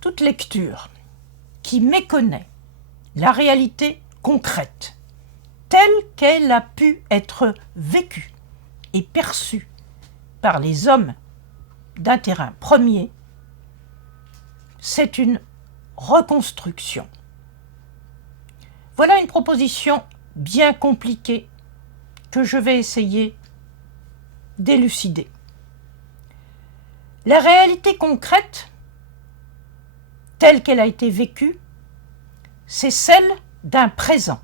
Toute lecture qui méconnaît la réalité concrète telle qu'elle a pu être vécue et perçue par les hommes d'un terrain premier, c'est une reconstruction. Voilà une proposition bien compliquée que je vais essayer d'élucider. La réalité concrète, telle qu'elle a été vécue, c'est celle d'un présent,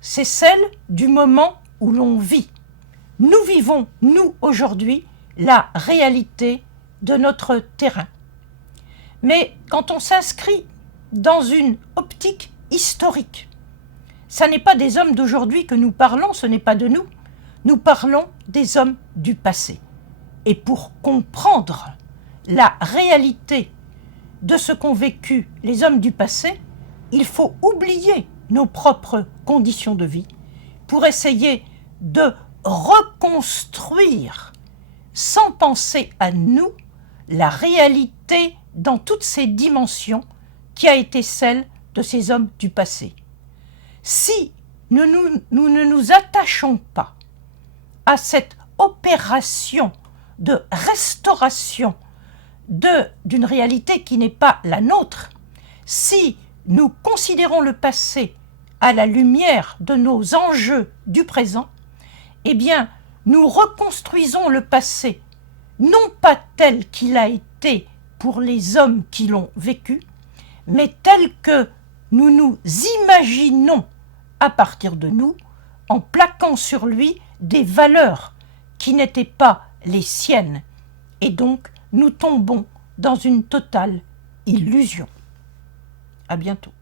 c'est celle du moment où l'on vit. Nous vivons, nous, aujourd'hui, la réalité de notre terrain. Mais quand on s'inscrit dans une optique historique, ce n'est pas des hommes d'aujourd'hui que nous parlons, ce n'est pas de nous, nous parlons des hommes du passé. Et pour comprendre la réalité de ce qu'ont vécu les hommes du passé, il faut oublier nos propres conditions de vie pour essayer de reconstruire, sans penser à nous, la réalité dans toutes ses dimensions qui a été celle de ces hommes du passé. Si nous ne nous attachons pas à cette opération de restauration d'une réalité qui n'est pas la nôtre, si nous considérons le passé à la lumière de nos enjeux du présent, eh bien, nous reconstruisons le passé, non pas tel qu'il a été pour les hommes qui l'ont vécu, mais tel que nous nous imaginons à partir de nous, en plaquant sur lui des valeurs qui n'étaient pas les siennes. Et donc, nous tombons dans une totale illusion. À bientôt.